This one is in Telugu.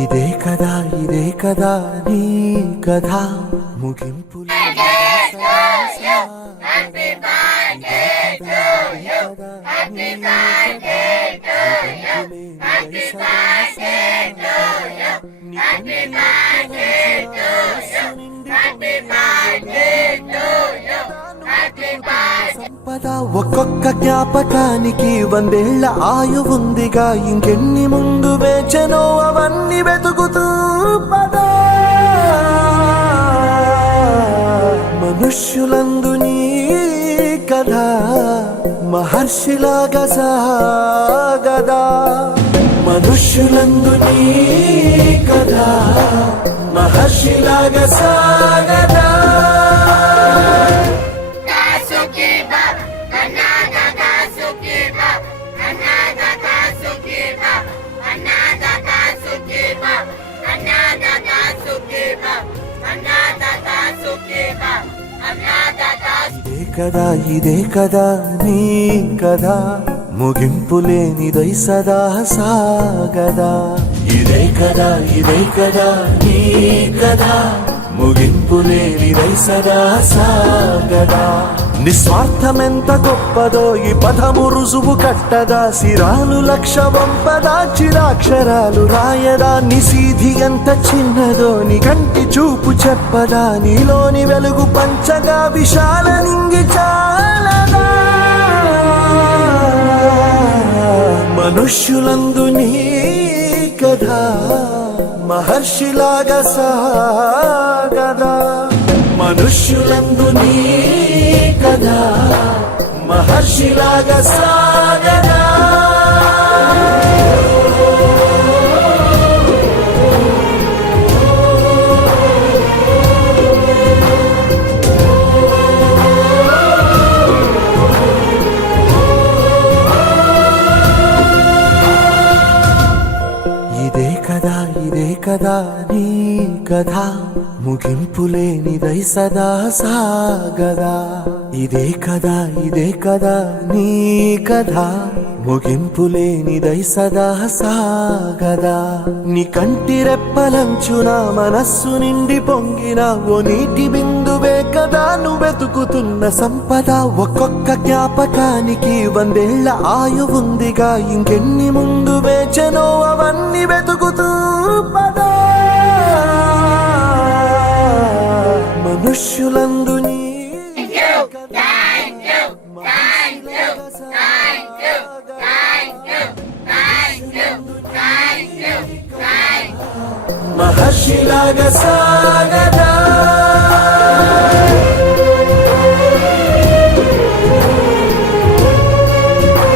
ఇదే కదా నీ కథ ముగింపు సంపద ఒక్కొక్క జ్ఞాపకానికి 100 ఏళ్ల ఆయువుందిగా ఇంకెన్ని ముందు వేచనో అవన్నీ వెతుకుతూ పదా మనుష్యులందు నీ కథ మహర్షిలాగా సాగదా మనుష్యులందు నీ కథ మహర్షిలాగా సాగదా ఇదే కదా నీ కథ ముగింపు లేనిదై సదా సాగదా ఇదే కదా నీ కథ ముగింపు లేనిదై సదా సాగదా నిస్వార్థమెంత గొప్పదో ఈ పదము రుజువు కట్టదా సిరాలు లక్ష వంపదా చిరాక్షరాలు రాయదా నిసీధి ఎంత చిన్నదో నీ కంటి చూపు చెప్పదా నీలోని వెలుగు పంచగా విశాల నింగి చాలదా మనుష్యులందు నీ కథ మహర్షిలాగా సాగదా మనుష్యులందు నీ కథ మహర్షిలాగా సాగదా ఇదే కదా నీ కథ ముగింపు లేనిదై సదా సాగదా ఇదే కదా నీ కథ ముగింపు లేనిదై సదా సాగదా నీ కంటి రెప్పలంచున మనస్సు నిండి పొంగిన ఓ నీటి బిందువే కదా నువ్వెతుకుతున్న సంపద ఒక్కొక్క జ్ఞాపకానికి 100 ఏళ్ల ఆయువుందిగా ఇంకెన్ని ముందు వేచనో అవన్నీ వెతుకుతూ పదా మనుష్యులందు నీ మహర్షిలాగా సాగదా